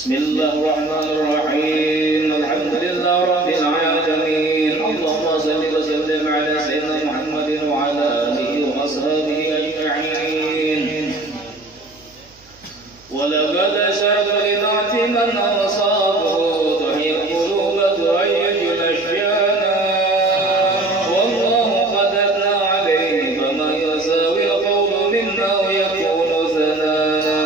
Bismillahirrahmanirrahim. Alhamdulillah rabbil alamin. Allahumma shalli wa sallim ala sayyidina Muhammadin wa ala alihi wa ashabihi ajma'in. Wa laqad ashartu li dhati man asabahu tuhyi quluba tuhayyiju ashyana. Wallahu qadarna alayhi fama yasawi al-qawlu minna wa yakunu zanana.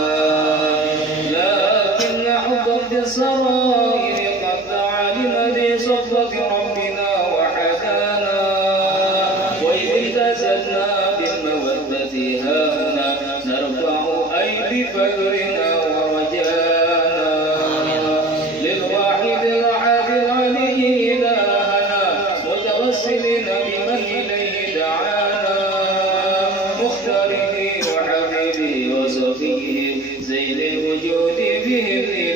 السرائر قد علم بصفة ربنا وحكانا وإذ التزمنا بالمودة هاهنا نرفع أيدي فجرنا ورجانا للواحد الأحد العلي إلهنا متوسلين بمن إليه دعانا مختاره وحبيبه وصفيه زين الوجود به الإله.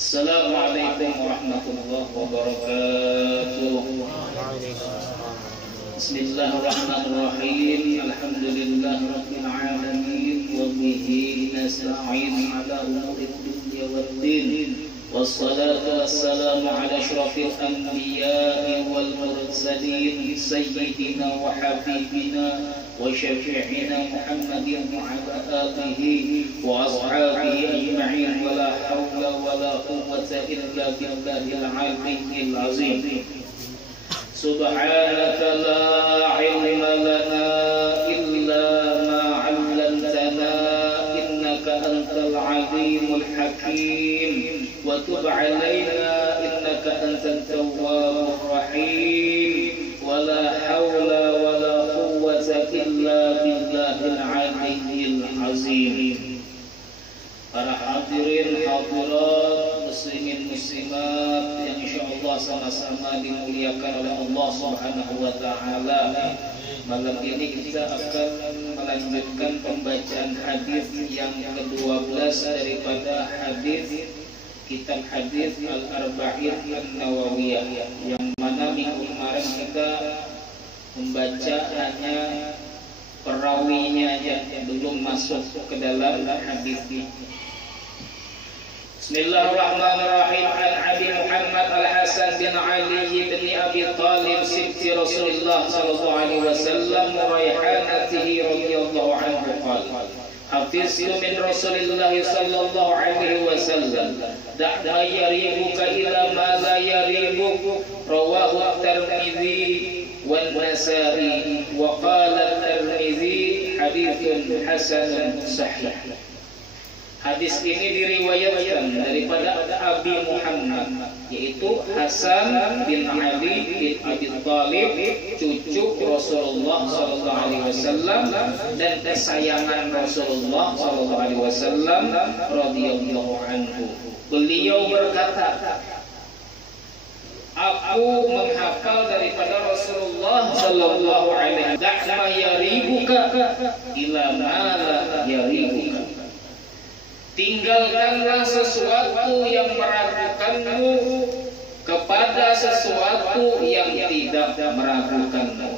Assalamualaikum warahmatullahi wabarakatuh. Bismillahirrahmanirrahim. Alhamdulillahirabbil alamin wa bihi nasta'in ala umuri dunya waddin. والصلاة والسلام على أشرف الأنبياء والمرسلين سيدنا وحبيبنا وشفيعنا محمد وعلى آله وأصحابه أجمعين ولا حول ولا قوة إلا بالله العلي العظيم. سبحانك لا علم لنا إلا ما علمتنا إنك أنت العليم الحكيم وتب علينا إنك أنت التواب الرحيم ولا حول ولا قوة إلا بالله العلي العظيم. Para hadirin hadirat muslimin muslimat yang insyaallah sama-sama dimuliakan oleh Allah Subhanahu wa taala. Malam ini kita akan melanjutkan pembacaan hadis yang ke-12 daripada hadis kitab hadis Al-Arba'in An-Nawawiyah, yang mana minggu kemarin kita membaca hanya perawinya aja, belum masuk ke dalam hadis ini. Bismillahirrahmanirrahim. An Abi Muhammad Al-Hasan bin Ali bin Abi Talib sibti Rasulullah sallallahu alaihi wasallam wa raihanatihi radhiyallahu anhu qala hafiztu min Rasulillah sallallahu alaihi wasallam da'ma yaribuka ila ma la yaribuk rawahu At-Tirmidzi wan Nasa'i wa qala At-Tirmidzi haditsun hasanun sahih. Hadis ini diriwayatkan daripada Abi Muhammad, yaitu Hasan bin Ali bin Abi Talib, cucu Rasulullah sallallahu alaihi wasallam dan kesayangan Rasulullah sallallahu alaihi wasallam radhiyallahu anhu. Beliau berkata, aku menghafal daripada Rasulullah sallallahu alaihi wasallam, da'ma yaribuka ila ma la yaribuka. Tinggalkanlah sesuatu yang meragukanmu kepada sesuatu yang tidak meragukanmu.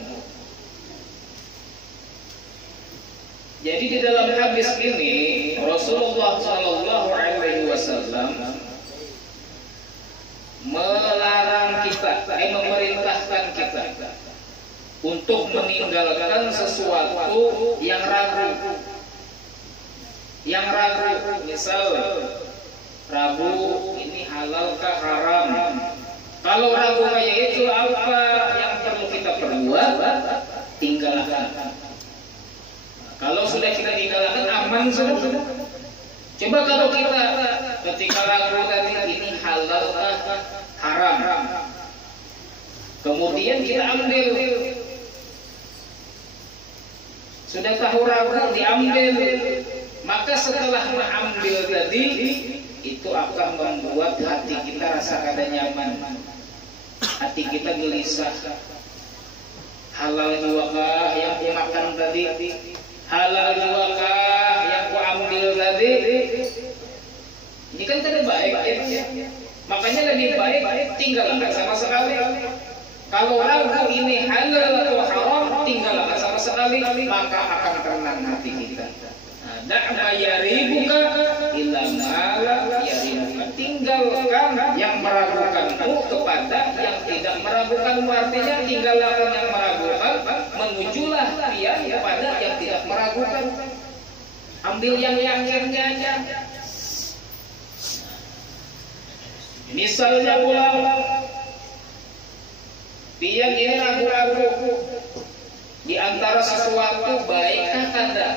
Jadi di dalam hadis ini Rasulullah sallallahu alaihi wasallam melarang kita, memerintahkan kita untuk meninggalkan sesuatu yang ragu. Yang ragu, misal ragu ini halal kah haram. Kalau ragu kayak itu, apa yang perlu kita perbuat? Tinggalkan. Kalau sudah kita tinggalkan, aman sudah. Coba kalau kita ketika ragu tadi ini halal kah haram, kemudian kita ambil, sudah tahu ragu diambil, maka setelah mengambil tadi itu akan membuat hati kita rasa kada nyaman, hati kita gelisah. Halal juakah yang dimakan tadi? Halal juakah yang ku ambil tadi? Ini kan tidak baik ya. Makanya lebih baik tinggalkan sama sekali. Kalau ragu ini halal atau haram, tinggalkan sama sekali, maka akan tenang hati kita. Da'ma yaribuka ila ma la yaribuka. Tinggalkan yang meragukanmu kepada yang tidak meragukanmu. Artinya tinggalkan yang meragukan, menujulah dia kepada yang tidak meragukan. Ambil yang yakinnya aja. Misalnya pula dia ini ragu-ragu di antara sesuatu baikkah kada,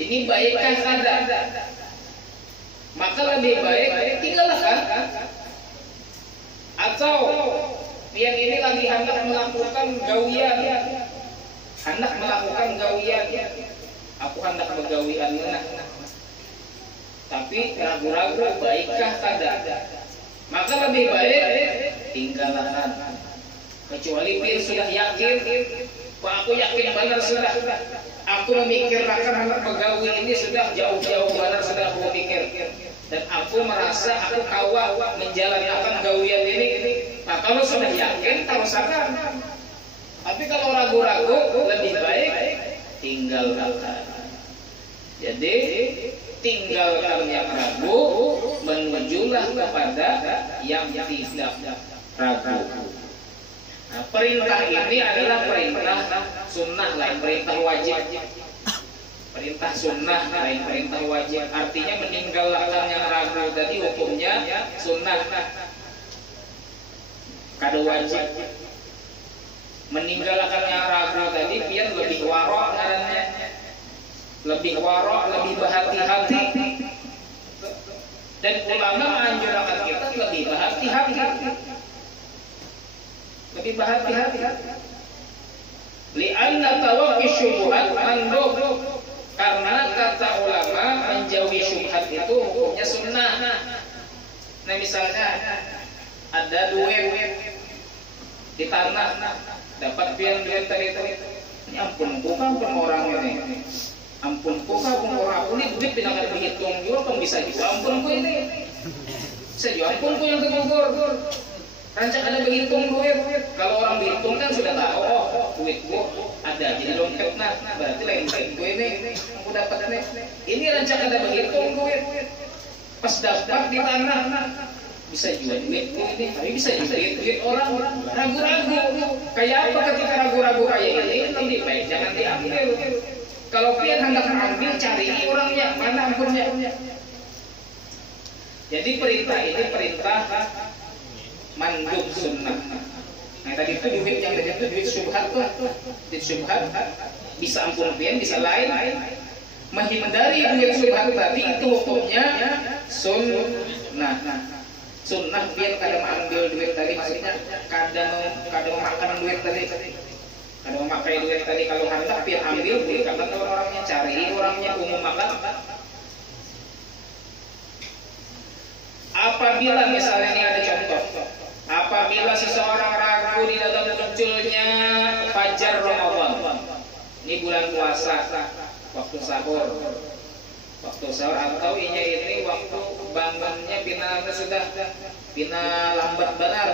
ini baikkah kada, maka lebih baik tinggalkan. Atau yang ini lagi hendak melakukan gawian, aku hendak bergawian tapi ragu-ragu baikkah kada, maka lebih baik tinggalkan. Kecuali dia sudah yakin, aku yakin benar sudah, aku memikirkan hendak bergawi ini sudah jauh-jauh benar sudah aku mikir, dan aku merasa aku kawal menjalankan gawian ini. Nah kalau sudah yakin terusakan. Tapi kalau ragu-ragu lebih baik tinggalkan. Jadi tinggalkan yang ragu, menujulah kepada yang tidak ragu. Nah, perintah ini adalah perintah sunnah, lain perintah wajib. Perintah sunnah, lain perintah wajib. Artinya meninggalkan yang ragu tadi hukumnya sunnah, kada wajib. Meninggalkan yang ragu tadi biar lebih warok ngarannya, lebih warok, lebih berhati-hati. Dan ulama menganjurkan kita lebih berhati-hati, lebih berhati-hati. Li'anna tawaqi syubhat mandub, karena kata ulama menjauhi syubhat itu hukumnya sunnah. Nah misalnya ada duit di tanah, dapat duit tadi, ini ampun orang ini, ampun orang ini duit tidak dihitung juga, kan bisa juga ampun ini, saya ampun yang kegugur. Rancak ada berhitung duit. Kalau orang berhitung kan sudah tahu, oh duit gua ada jadi dompet, nah berarti lain gue ini aku dapat ini rancak ada berhitung duit. Pas dapat di tanah bisa juga duit ini, tapi bisa juga duit orang ragu-ragu. Kayak apa ketika ragu-ragu kayak ini? Lebih baik jangan diambil. Kalau pian hendak mengambil, cari orangnya mana ampunnya. Jadi perintah ini perintah mandub sunnah. Nah tadi itu duit yang tadi itu duit syubhat tuh, duit syubhat bisa ampun pian, bisa lain. Menghindari duit syubhat tadi itu hukumnya sunnah. Sunnah pian kada mengambil duit tadi, maksudnya kada memakan duit tadi, kada memakai duit tadi. Kalau hendak pian ambil, karena kalau orangnya cari orangnya umum makan. Apabila misalnya ini ada contoh, apabila seseorang ragu di dalam munculnya fajar Ramadan, ini bulan puasa, waktu sahur atau ini waktu bangunnya pina lambat benar,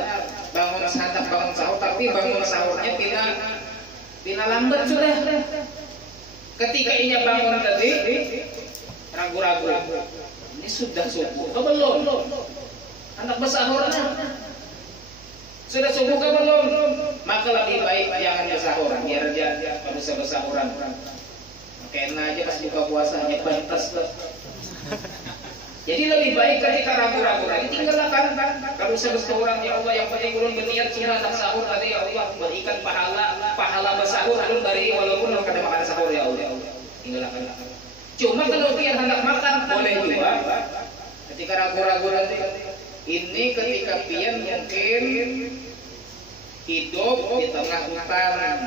bangun sahur, tapi bangun sahurnya pina lambat sudah. Ketika inya bangun tadi ragu-ragu, ini sudah subuh ke belum? Anak bersahurnya sudah subuh ke belum? Maka lebih baik jangan bersahur, biar aja kalau bisa bersahuran. Kena aja pas buka puasanya bantas tuh. Jadi lebih baik ketika ragu-ragu tadi tinggalkan. Kalau bisa bersahuran, ya Allah, yang penting ulun berniat sunnah anak sahur tadi, ya Allah berikan pahala bersahur ulun dari walaupun ulun kada makan sahur, ya Allah. Tinggalkan. Cuma kalau pian hendak makan boleh juga. Ketika ragu-ragu nanti, ini ketika pian mungkin hidup di tengah hutan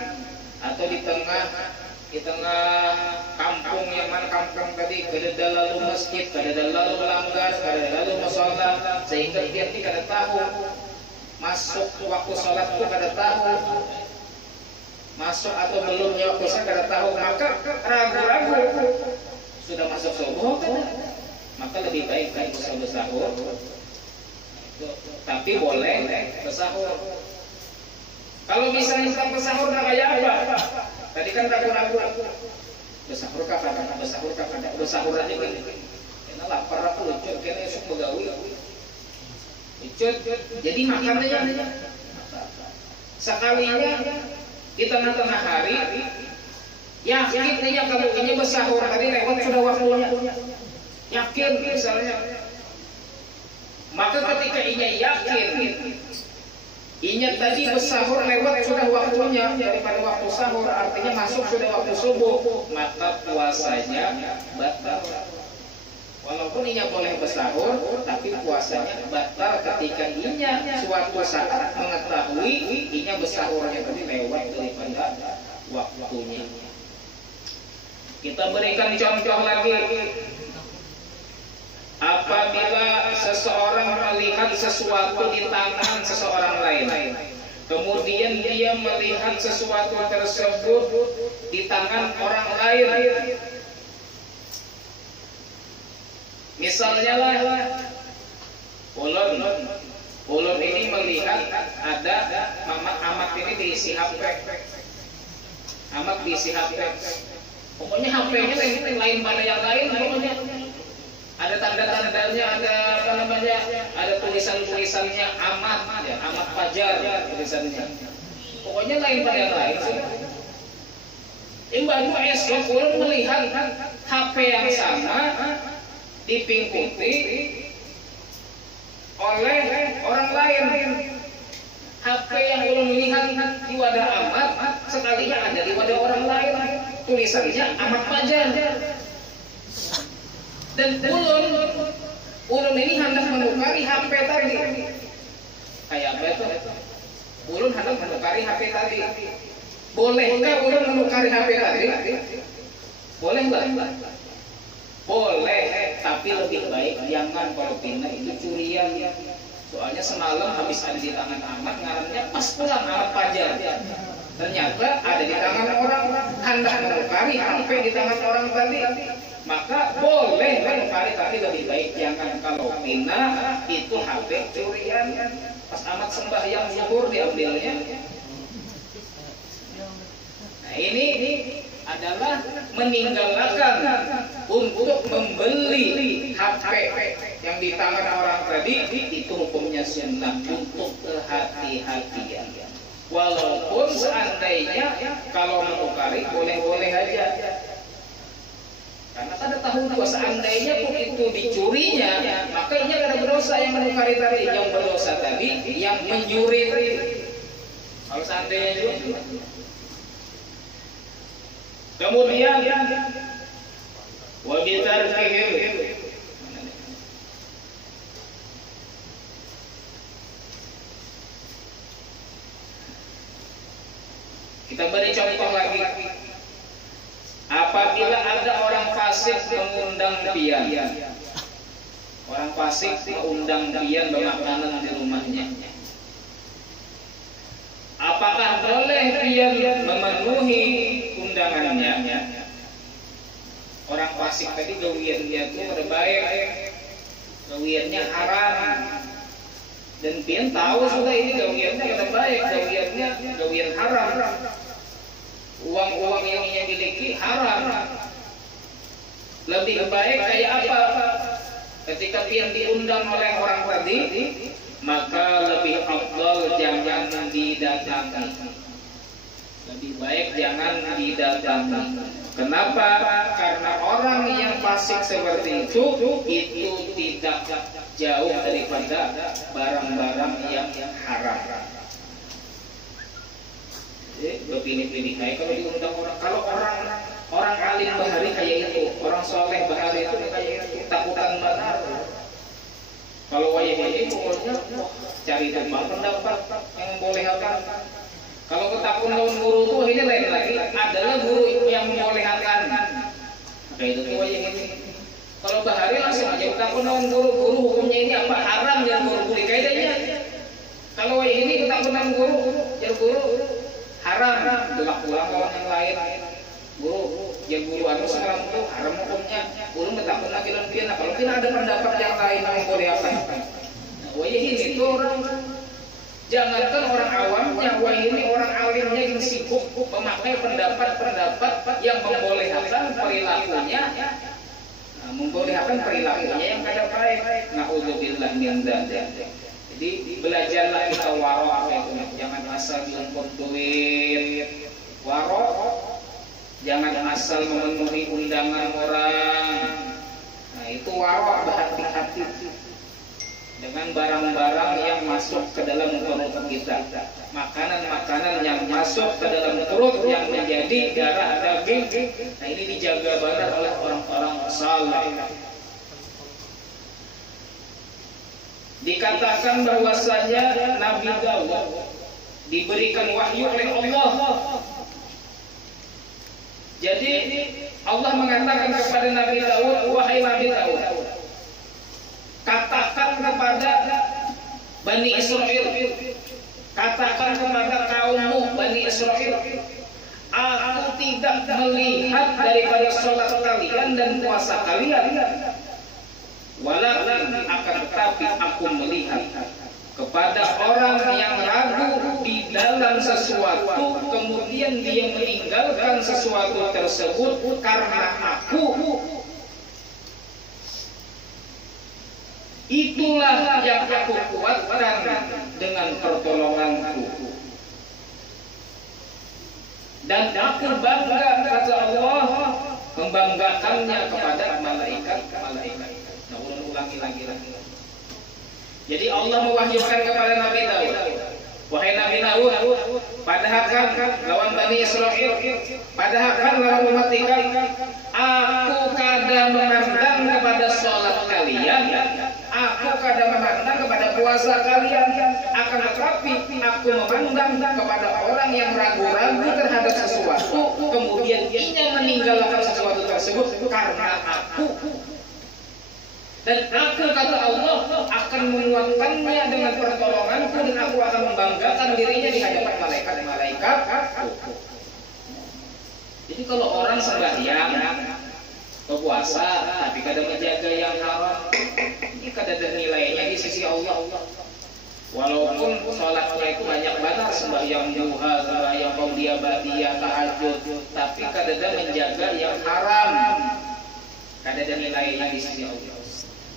atau di tengah kampung, yang mana kampung tadi kada lalu masjid, kada lalu langgar, kada lalu musola, sehingga pian ini kada tahu masuk waktu sholat itu kada tahu. Masuk atau belumnya waktu sholat kada tahu, maka ragu-ragu sudah masuk subuh, maka lebih baik kan bersahur. Tapi boleh bersahur. Kalau misalnya kita bersahur kayak apa? Tadi kan ragu-ragu. Bersahur kah? Bersahur aja kan. Karena lapar aku lucut, kayaknya esok begawi. Lucut. Jadi makan aja. Sekalinya di tengah-tengah hari, yakin aja kalau ini bersahur tadi lewat sudah waktunya. Yakin misalnya. Maka ketika ini yakin, ini tadi bersahur lewat sudah waktunya, daripada waktu sahur artinya masuk sudah waktu subuh, maka puasanya batal. Walaupun inya boleh bersahur, tapi puasanya batal ketika inya suatu saat mengetahui inya bersahurnya tadi lewat daripada waktunya. Kita berikan contoh lagi. Apabila seseorang melihat sesuatu di tangan seseorang lain, kemudian dia melihat sesuatu tersebut di tangan orang lain, misalnya lah, ulun ini melihat ada amat ini diisi HP, pokoknya HP-nya lain pada yang lain, pokoknya Ada tanda-tandanya, ada apa namanya, ada tulisannya amat, ya, amat Fajar tulisannya. Pokoknya lain pada yang lain. Imbanu esok ulun melihat HP yang sama dipingkuti oleh orang lain. HP yang ulun lihat di wadah amat sekalinya ada di wadah orang lain, tulisannya amat Fajar. Dan ulun ini hendak menukari HP tadi. Kayak apa itu? Ulun hendak menukari HP tadi. Bolehkah ulun menukari HP tadi? Boleh nggak? Boleh, tapi lebih baik jangan kalau pindah itu curian. Soalnya semalam habis ada di tangan amat, ngarannya pas pulang amat Fajar. Ternyata ada di tangan orang, hendak menukari HP di tangan orang tadi. Maka boleh menukari, tapi lebih baik jangan. Kalau pindah itu HP curian, pas amat sembahyang zuhur diambilnya. Nah ini adalah meninggalkan untuk membeli HP yang di tangan orang tadi, itu hukumnya sunnah untuk kehati-hatian. Walaupun seandainya kalau menukari boleh-boleh aja. Karena ada tahu dua, seandainya pun itu dicurinya, maka ini ada berdosa yang menukari tadi, yang berdosa tadi yang mencuri. Kalau seandainya juga. Kemudian wabitarkihim, kita beri contoh lagi. Apabila ada orang fasik mengundang pian, orang fasik mengundang pian bermakanan di rumahnya, apakah boleh pian memenuhi undangannya? Orang fasik tadi gawiannya itu terbaik, gawiannya haram, dan pian tahu sudah ini gawiannya terbaik, gawian haram. Uang-uang yang ia miliki haram. Lebih baik kayak apa? Ketika pian diundang oleh orang tadi, maka lebih afdal jangan didatangi. Lebih baik jangan didatangi. Kenapa? Karena orang yang fasik seperti itu tidak jauh daripada barang-barang yang haram. Berpilih-pilih kayak kalau diundang orang, kalau orang alim bahari kayak itu, orang soleh bahari itu kayak itu, takutan benar. Kalau wayah-wayah pokoknya cari tempat pendapat yang membolehkan. Kalau ketakutan guru itu ini lain lagi, adalah guru yang membolehkan. Kayak itu wayah ini. Kalau bahari langsung aja ketakutan guru hukumnya ini apa, haram yang guru boleh kaidahnya. Kalau wayah ini ketakutan guru haram, gelak pulang kawan yang lain. Guru, yang guru anu sekarang itu haram hukumnya. Guru mentakut lagi dan pian. Kalau tidak ada pendapat yang lain yang boleh apa? Wah ini itu orang. Jangankan orang awamnya, wah ini orang alimnya yang sibuk memakai pendapat-pendapat yang membolehkan perilakunya, yang kada baik. Na'udzubillah min dzalik. Jadi belajarlah kita waro apa itu, jangan asal diumpul duit, waro, jangan asal memenuhi undangan orang. Nah itu waro, berhati-hati dengan barang-barang yang masuk ke dalam perut kita, makanan-makanan yang masuk ke dalam perut yang menjadi darah daging. Nah ini dijaga benar oleh orang-orang saleh. Dikatakan bahwasanya Nabi Daud diberikan wahyu oleh Allah. Jadi Allah mengatakan kepada Nabi Daud, wahai Nabi Daud, katakan kepada Bani Israel, katakan kepada kaummu Bani Israel, aku tidak melihat daripada sholat kalian dan puasa kalian, walaupun akan tetapi aku melihat kepada orang yang ragu di dalam sesuatu, kemudian dia meninggalkan sesuatu tersebut karena aku. itulah yang aku kuatkan dengan pertolonganku. Dan aku bangga, kata Allah, membanggakannya kepada malaikat-malaikat. Nah, ulangi lagi. Jadi Allah mewahyukan kepada Nabi Daud, wahai Nabi Daud, padahal lawan Bani Israel, padahal lawan umat Ikal, aku kadang memandang kepada sholat kalian, aku kadang memandang kepada puasa kalian, akan tetapi aku memandang kepada orang yang ragu-ragu terhadap sesuatu, kemudian ingin meninggalkan sesuatu tersebut karena aku. Dan aku, kata Allah, akan menguatkannya dengan pertolonganku, dan aku akan membanggakan dirinya di hadapan malaikat-malaikat. Jadi kalau orang sembahyang, berpuasa, tapi kadang menjaga yang haram, ini kadang ada nilainya di sisi Allah. Walaupun sholatnya itu banyak banget, sembahyang duha, sembahyang qabliyah, ba'diyah, tahajud, tapi kadang menjaga yang haram, kadang ada nilainya di sisi Allah.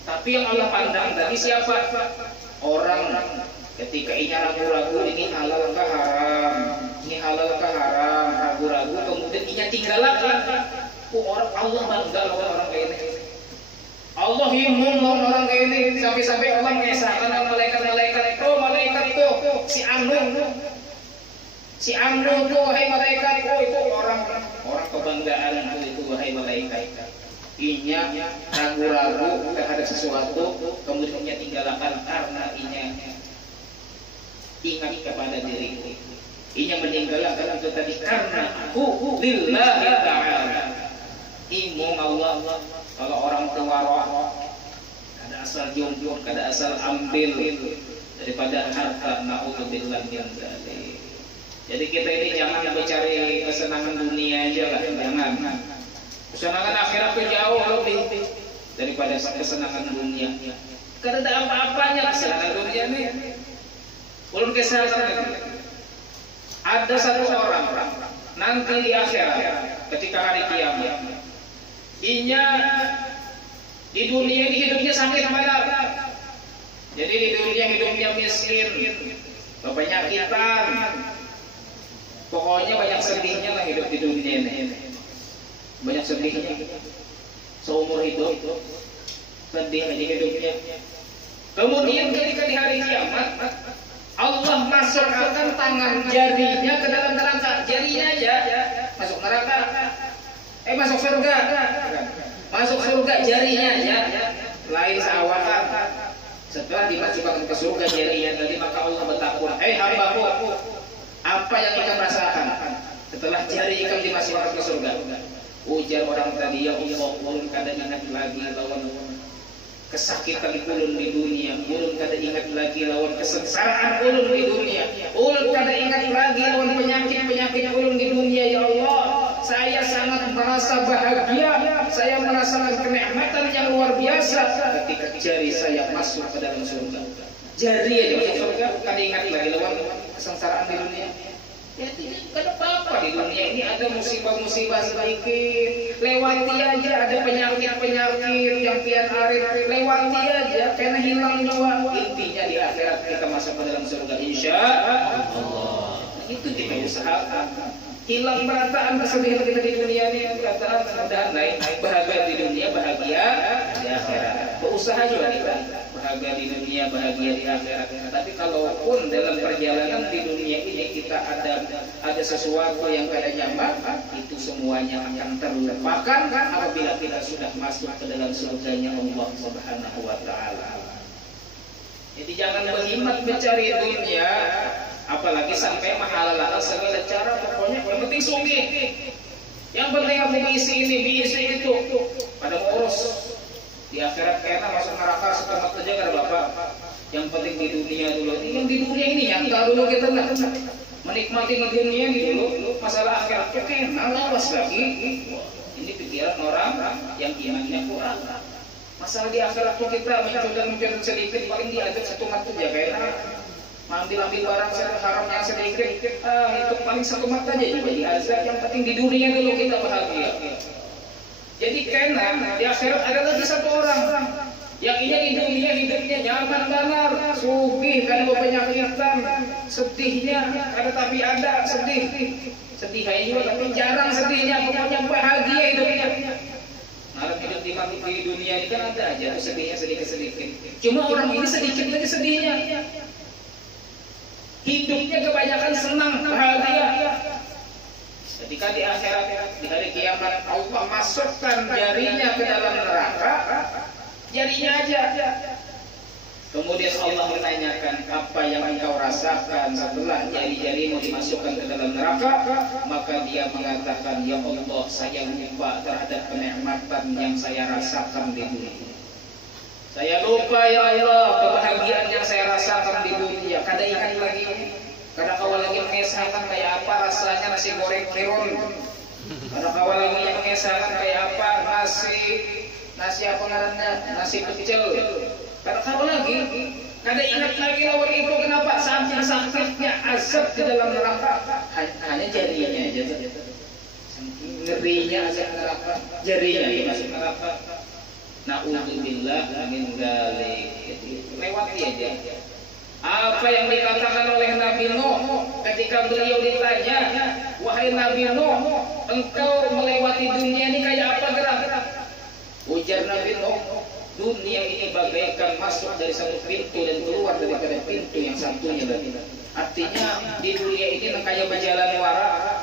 Tapi yang Allah pandang tadi siapa? Orang ketika ia ragu-ragu, ini halal kah haram, ini halal kah haram, ragu-ragu, kemudian ia tinggalkan. Orang Allah bangga lawan orang kayak ini. Allah himun lawan orang kayak ini, sampai-sampai Allah mengesahkan malaikat-malaikat itu, malaikat itu si Anu tuh, wahai malaikat, itu orang kebanggaan itu, wahai malaikat. Inya ragu-ragu terhadap sesuatu, kemudian ia tinggalkan karena inya ingat kepada diriku. Inya meninggalkan itu tadi karena aku lillahi ta'ala. Imung Allah. Kalau orang tua kada asal jom-jom, kada asal ambil daripada harta, na'udzubillah min dzalik. Jadi kita ini jangan mencari kesenangan dunia aja lah, jangan. Kesenangan akhirat itu jauh lebih daripada kesenangan dunia. Karena ada apa-apanya kesenangan dunia ini. Ulun kesehatan. Ada satu orang nanti di akhirat ketika hari kiamat, inya di dunia ini hidupnya sakit banget. Jadi di dunia hidupnya miskin, penyakitan, pokoknya banyak sedihnya lah hidup di dunia ini. Banyak sedihnya, seumur hidup sedih aja hidupnya. Kemudian ketika di hari kiamat, Allah masukkan tangan jarinya ke dalam neraka. Jarinya aja masuk neraka, masuk surga. Masuk surga jarinya aja, lain seawakan. Setelah dimasukkan ke surga jarinya tadi, maka Allah bertakwa, hambaku, apa yang engkau rasakan setelah jari engkau dimasukkan ke surga? Ujar orang tadi, ya Allah, ulun kada ingat lagi lawan kesakitan ulun di dunia, ulun kada ingat lagi lawan kesengsaraan ulun di dunia, ulun kada ingat lagi lawan penyakit ulun di dunia. Ya Allah, saya sangat merasa bahagia, saya merasakan kenikmatan yang luar biasa ketika jari saya masuk ke dalam surga. Jari aja masuk surga, kada ingat lagi lawan kesengsaraan di dunia. Ya tidak apa-apa, di dunia ini ada musibah-musibah sedikit, lewati aja. Ada penyakit yang pian arit, lewati aja, karena hilang nyawa. Intinya di akhirat kita masuk ke dalam surga, insya Allah. Itu kita usahakan. Hilang perataan kesedihan kita di dunia ini, perataan dan naik bahagia di dunia, bahagia di akhirat. Berusaha juga kita bahagia di dunia, bahagia di akhirat. Tapi kalaupun dalam perjalanan di dunia ini kita ada sesuatu yang kada nyaman, itu semuanya akan terlupakan apabila kita sudah masuk ke dalam surganya Allah Subhanahu wa taala. Jadi jangan berhimmat mencari dunia, apalagi sampai menghalalkan segala cara. Pokoknya yang penting sugih, yang penting aku diisi ini, diisi itu, pada urus di akhirat kena masuk neraka setengah saja kada bapak. Yang penting di dunia dulu. Yang di dunia ini nyata dulu kita lah, menikmati dunia ini dulu. Masalah akhirat oke, awas lagi. Ini pikiran orang yang imannya kurang. Masalah di akhirat tuh kita mencuri sedikit, paling diajak satu mata aja kayaknya. Ambil barang haram yang sedikit, itu paling satu mata aja juga diazab. Yang penting di dunia dulu kita bahagia. Jadi karena di akhirat ada lagi satu orang Yang iya di dunia hidupnya nyaman benar, sugih kan penyakitan, sedihnya ada tapi ada sedih. Sedih kayak juga tapi jarang sedihnya, pokoknya bahagia hidupnya. Harap hidup di dunia ini kan ada aja tuh sedihnya sedikit-sedikit. Cuma orang ini sedikit lagi sedihnya. Hidupnya kebanyakan senang, bahagia. Ketika di akhirat, di hari kiamat Allah masukkan jarinya ke dalam neraka, jarinya aja. Kemudian Allah menanyakan, apa yang engkau rasakan setelah jari-jarimu dimasukkan ke dalam neraka? Maka dia mengatakan, ya Allah, saya lupa terhadap kenikmatan yang saya rasakan di dunia. Saya lupa ya Allah kebahagiaan yang saya rasakan di dunia. Kada ingat lagi, kada kawal lagi mengesahkan kayak apa rasanya nasi goreng kirun. Kada kawal lagi mengesahkan kayak apa nasi apa ngarannya, nasi pecel. Kada kawal lagi, kada ingat lagi lawan itu. Kenapa? Saking sakitnya azab di dalam neraka. Hanya jarinya aja. Ngerinya azab neraka, jarinya masuk neraka. Na'udzubillah min dzalik. Lewati aja. Apa yang dikatakan oleh Nabi Nuh ketika beliau ditanya, wahai Nabi Nuh, engkau melewati dunia ini kayak apa gerak? Ujar Nabi Nuh, dunia ini bagaikan masuk dari satu pintu dan keluar daripada pintu yang satunya lagi. Artinya di dunia ini kayak berjalan wara,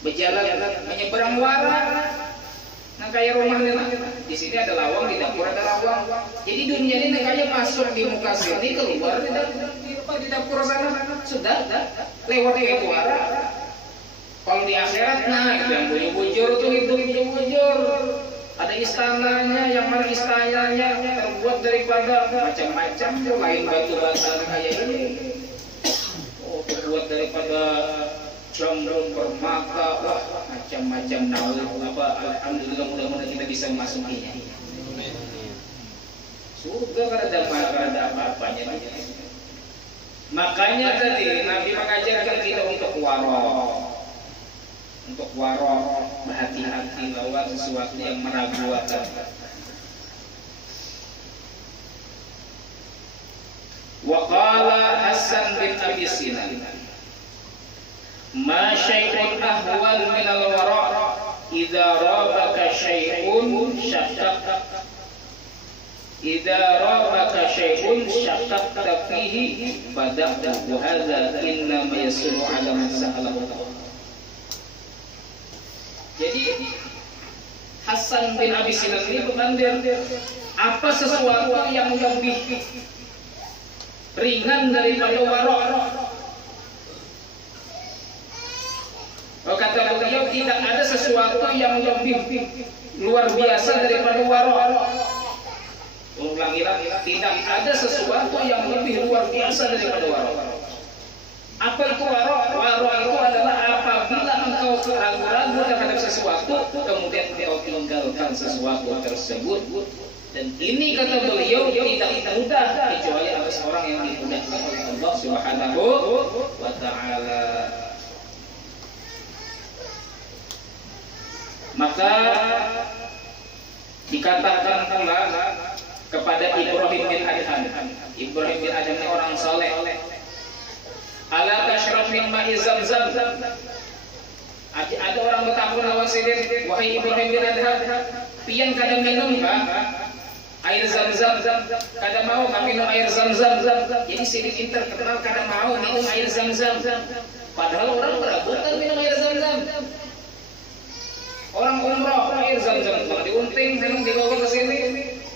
berjalan menyeberang wara. Nah kayak rumahnya di sini ada lawang, di dapur ada lawang. Jadi dunia ini kayak masuk di muka sini, keluar di dapur sana. Sudah lewat itu arah. Kalau di akhirat, nah itu yang bujur tuh itu bujur. Ada istananya, yang mana istananya terbuat daripada macam-macam, lain batu bata kayak ini. Oh, terbuat daripada jamrun, permata, wah macam-macam apa. Alhamdulillah mudah-mudahan kita bisa memasukinya. Surga kada ada apa-apanya. Makanya tadi Nabi mengajarkan kita untuk waro, berhati-hati lawan sesuatu yang meragukan. Wa qala Hasan bin Abi Sinan, ma syai'un ahwan min al-wara' idza rabaka syai'un syaqaqta fihi bada'ta wa hadza inna ma yasulu 'ala man sa'alahu. Jadi Hasan bin Abi Sinan ini berkandir, apa sesuatu yang lebih ringan daripada wara'? Kata beliau, tidak ada sesuatu yang lebih luar biasa daripada waro. Ulangi lagi, tidak ada sesuatu yang lebih luar biasa daripada waro. Apa itu waro? Waro itu adalah apabila engkau ragu-ragu terhadap sesuatu, kemudian engkau tinggalkan sesuatu tersebut. Dan ini kata beliau tidak mudah kecuali atas orang yang dimudahkan oleh Allah Subhanahu wa Ta'ala. Maka dikatakan pula kepada Ibrahim bin Adham. Ibrahim bin Adham ini orang soleh. Ala tashrab min ma'i Zamzam. Ada orang bertakun lawan sidin, wahai Ibrahim bin Adham, pian kada minum kah air Zamzam? Kada mau minum air Zamzam. Jadi sidin terkenal kada mau minum air Zamzam. Padahal orang berebutan minum air Zamzam. Orang umrah air Zamzam diunting, memang dibawa ke sini,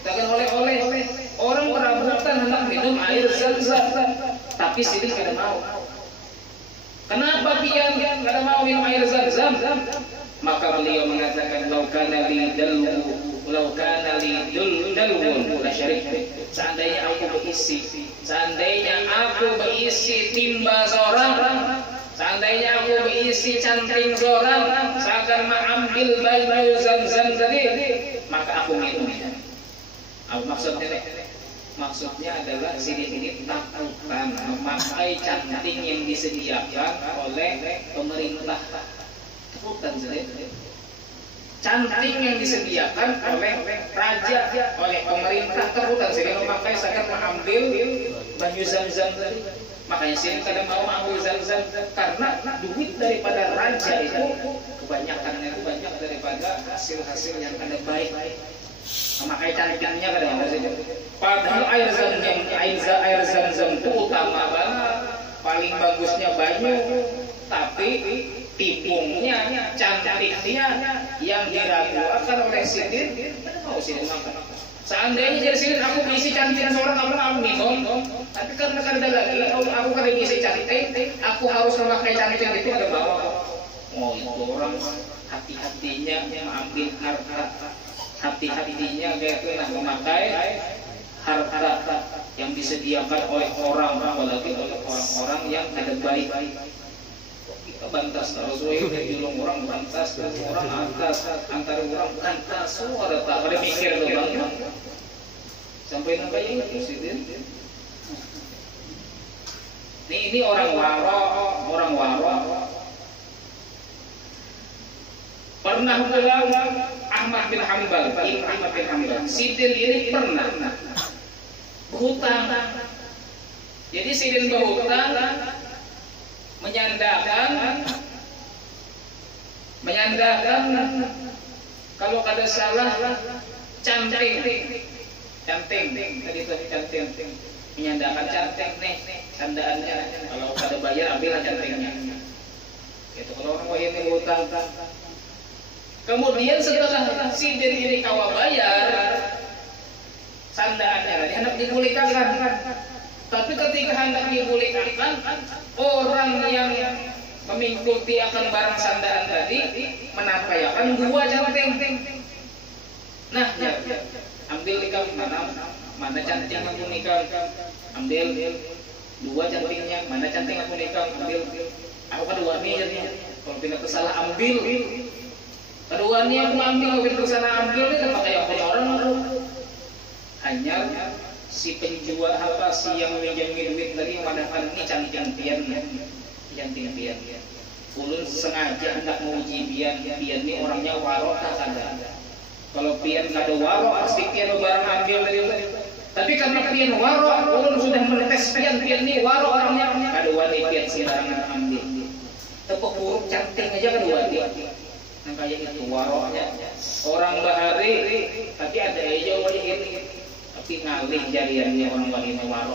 takkan oleh-oleh. Orang berebutan hendak minum air Zamzam, tapi sini kada mau. Kenapa pian kada mau minum air Zamzam? Maka beliau mengatakan, laukana li dalwun la syarik. Seandainya aku berisi timba seorang, seandainya aku berisi canting seorang, saya akan mengambil bau Zamzam tadi, maka aku minum. Apa maksudnya adalah sini takutan memakai canting yang disediakan oleh pemerintah. Takutan saja. canting yang disediakan oleh raja, oleh pemerintah terhutan sehingga memakai sakit mengambil banyu zam-zam tadi. Makanya sini kadang mau ambil zam-zam karena duit daripada raja itu kebanyakannya itu banyak daripada hasil-hasil yang ada baik. Memakai cantingnya kadang ada saja. Padahal air zam-zam itu utama banget, paling bagusnya banyu, tapi tipungnya, cantiknya yang diragukan oleh Sidin, mau Sidin makan. Seandainya jadi Sidin aku isi cantik seorang kamu minum, tapi karena ada lagi, aku kan isi cantik, aku harus memakai cantik itu ada bawa. Oh itu orang hati-hatinya mengambil harta, hati-hatinya kayak itu memakai harta yang disediakan oleh orang, apalagi oleh orang-orang yang ada baik. Bantas Rasul julung orang bantas orang atas antara orang bantas semua ada tak ada mikir tuh bang sampai nampak itu Sidin. Ini orang waro pernah bilang Ahmad bin Hanbal, Ahmad bin Hanbal, Sidin ini pernah berhutang. Jadi Sidin berhutang menyandarkan kalau kada salah canting tadi itu canting menyandarkan canting nih sandaannya, kalau kada bayar ambillah cantingnya itu kalau orang bayar ini hutang. Kemudian setelah Sidin ini kawa bayar sandaannya hendak dipulihkan. Tapi ketika hendak dipulihkan, orang yang mengikuti akan barang sandaan tadi menampilkan dua canting. Nah, ya, ambil ikam mana canting aku nikah, ambil dua cantingnya, mana canting aku nikah, ambil. Aku keduanya jadi kalau tidak kesalah ambil. Keduanya aku ambil, kalau tidak kesalah ambil itu pakai orang hanya si penjual apa si yang menjamin duit tadi memadahkan ini canting pian. Ulun sengaja hendak menguji pian ini orangnya waro tak ada. Kalau pian kada waro pasti pian barang ambil dari itu. Tapi karena pian waro, ulun sudah menetes pian ini waro orangnya kada wani pian sembarangan ambil. Tepuk huruf canting aja kada wani. Nah kayak itu waronya orang bahari tapi ada aja wajah ini. Tapi ngalih jariannya orang wanita waro.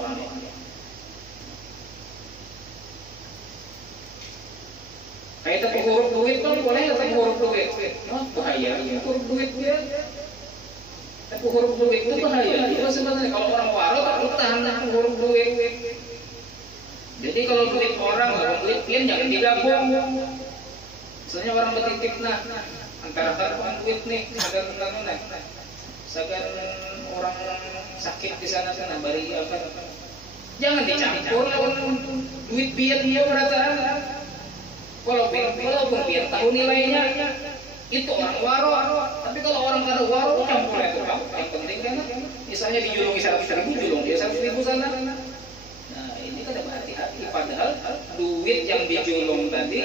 Kayak tepuk huruf duit kan boleh ya tepuk huruf duit. Bahaya huruf duit dia. Tepuk huruf duit itu bahaya. Itu sebenarnya kalau orang waro tak tahan huruf duit. Jadi kalau duit orang duit pian jangan digabung. Misalnya orang bertitip antara karpet duit nih segan orang sakit di sana bari apa jangan dicampur duit biar dia berataan walaupun biar tahu nilainya itu orang waro. Tapi kalau orang kada waro campur itu Pak, yang penting kan misalnya dijulungi 100.000 julung dia 100.000 sana. Nah ini kan hati-hati, padahal duit yang dijulung tadi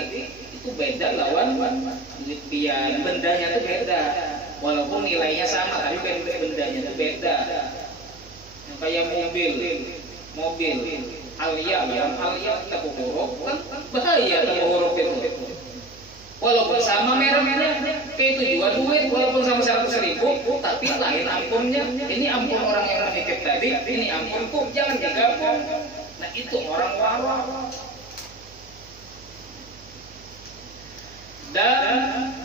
itu beda lawan duit biar bendanya itu beda. Walaupun nilainya sama, tapi bendanya itu beda. Yang kayak mobil, alia tepuk huruf kan bahaya tepuk huruf itu. Walaupun sama mereknya, kayak itu juga duit, walaupun sama 100.000, tapi lain ampunnya. Ini ampun orang yang menitip tadi, ini ampunku, jangan digabung. Nah itu orang waro. Dan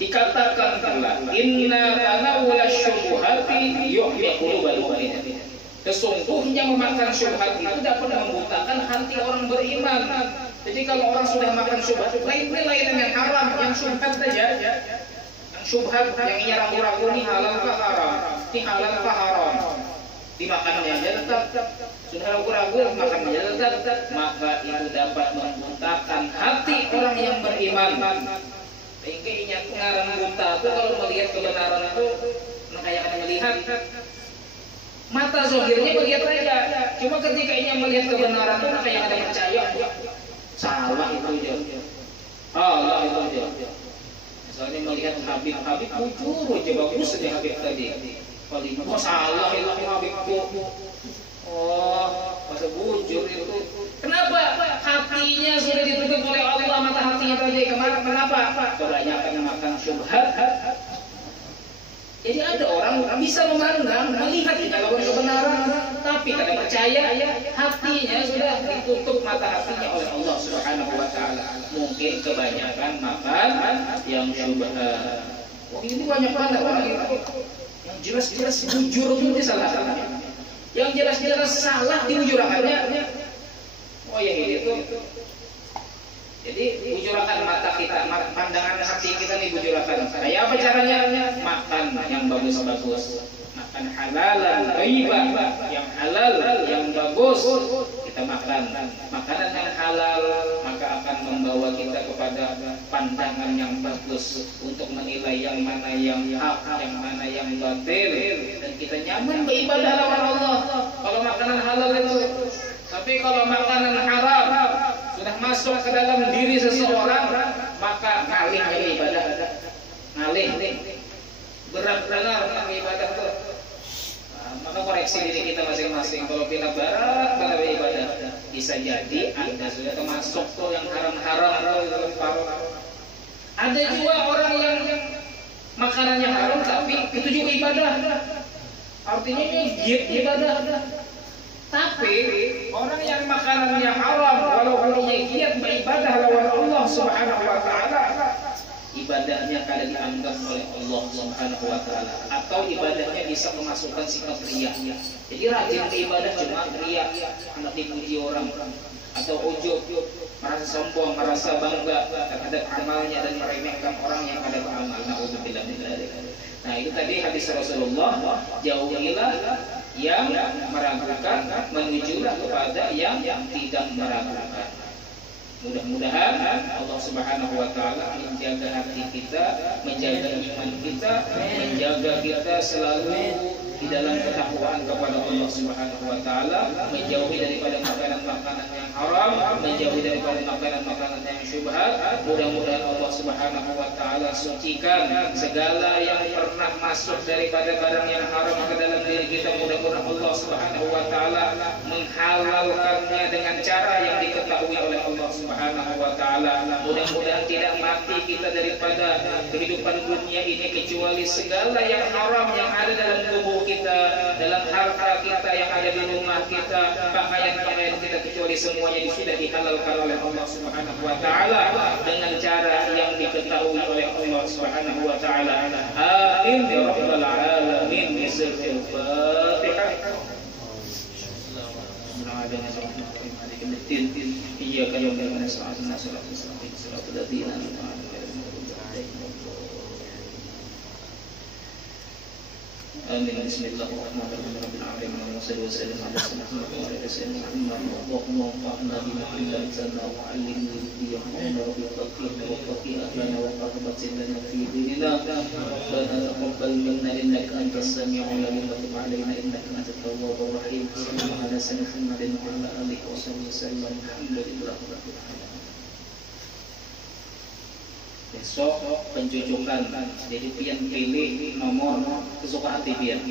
dikatakan pula inna tanawula syubhati yuhyi qulubal mu'minin. Sesungguhnya memakan syubhat itu dapat membutakan hati orang beriman. Jadi kalau orang sudah makan syubhat, lain yang haram, yang syubhat saja. Yang syubhat yang ia ragu-ragu ini halal kah haram, ini halal kah haram. Dimakannya aja tetap, sudah ragu-ragu makannya aja tetap, maka itu dapat membutakan hati orang yang beriman. Sehingga ingat pengarang buta itu kalau melihat kebenaran itu kayak akan melihat mata zahirnya melihat aja, cuma ketika ia melihat kebenaran itu kayak ada percaya salah itu aja. Allah itu aja. Misalnya melihat Habib bujur aja bagus nih Habib tadi. Kalau salah itu Habibku. Oh, masa bujur itu. Kenapa? Hatinya sudah ditutup oleh Allah, mata hatinya tadi. Kenapa? Kebanyakan makan syubhat. Jadi ada orang bisa memandang, melihat di dalam kebenaran, tapi karena percaya, hatinya sudah ditutup mata hatinya oleh Allah Subhanahu wa taala. Mungkin kebanyakan makan yang syubhat. Oh, ini banyak banget orang itu. Yang jelas-jelas bujur itu salah-salahnya. Yang jelas-jelas salah diujurakannya. Oh ya itu. Jadi bujurakan mata kita, pandangan hati kita nih bujurakan. Kayak apa caranya? Makan yang bagus-bagus, makan halalan, thayyibah, yang halal, yang bagus. Kita makan makanan yang halal, maka akan membawa kita kepada pandangan yang bagus untuk menilai yang mana yang hak, yang mana yang batil, dan kita nyaman beribadah lawan Allah. Kalau makanan halal itu. Tapi kalau makanan haram sudah masuk ke dalam diri seseorang, maka ngalih ibadah, ngalih, berat-berat ibadah tuh. Maka koreksi diri kita masing-masing. Kalau kita berat ibadah, bisa jadi Anda sudah termasuk tuh yang haram-haram. Ada juga orang yang makanannya haram tapi itu juga ibadah. Artinya ini giat ibadah. Tapi orang yang makanannya haram walaupun dia giat beribadah lawan Allah Subhanahu wa taala, ibadahnya kadang dianggap oleh Allah Subhanahu wa taala, atau ibadahnya bisa memasukkan sifat riya. Jadi rajin beribadah cuma riya, anak dipuji orang, atau ujub, merasa sombong, merasa bangga terhadap amalnya dan meremehkan orang yang ada beramal. Nauzubillah min dzalik. Nah, itu tadi hadis Rasulullah, jauhilah yang meragukan, menujulah kepada yang tidak meragukan. Mudah-mudahan Allah Subhanahu wa taala menjaga hati kita, menjaga iman kita, menjaga kita selalu di dalam ketakwaan kepada Allah Subhanahu wa taala, menjauhi daripada makanan-makanan yang haram, menjauhi daripada makanan-makanan yang syubhat. Mudah-mudahan Allah Subhanahu wa taala sucikan segala yang pernah masuk daripada barang yang haram ke dalam diri kita. Mudah-mudahan Allah Subhanahu wa taala menghalalkannya dengan cara yang diketahui oleh Allah Subhanahu wa taala. Mudah-mudahan tidak mati kita daripada kehidupan dunia ini kecuali segala yang haram yang ada dalam tubuh kita, dalam harta kita yang ada di rumah kita, pakaian-pakaian kita, kecuali semuanya sudah dihalalkan oleh Allah Subhanahu wa taala dengan cara yang diketahui oleh Allah Subhanahu wa taala. Amin ya rabbal alamin. Bismillahirrahmanirrahim. Iyyaka na'budu wa iyyaka nasta'in. Amin. Bismillahirrahmanirrahim. Rabbil alamin. Wa sallallahu ala sayyidina Muhammad. Allahumma anfa'na bima 'allamtana wa 'allimna bima rabbil faqih wa faqih lana wa qarbatan lana fi dinina. Rabbana taqabbal minna innaka antas sami'ul 'alim wa tub 'alaina innaka antat tawwabur rahim. Sallallahu ala sayyidina Muhammad wa ala alihi wa sallam. Alhamdulillahi rabbil alamin. Besok pencucukan, jadi pian pilih nomor kesukaan hati pian.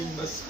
Bimbas.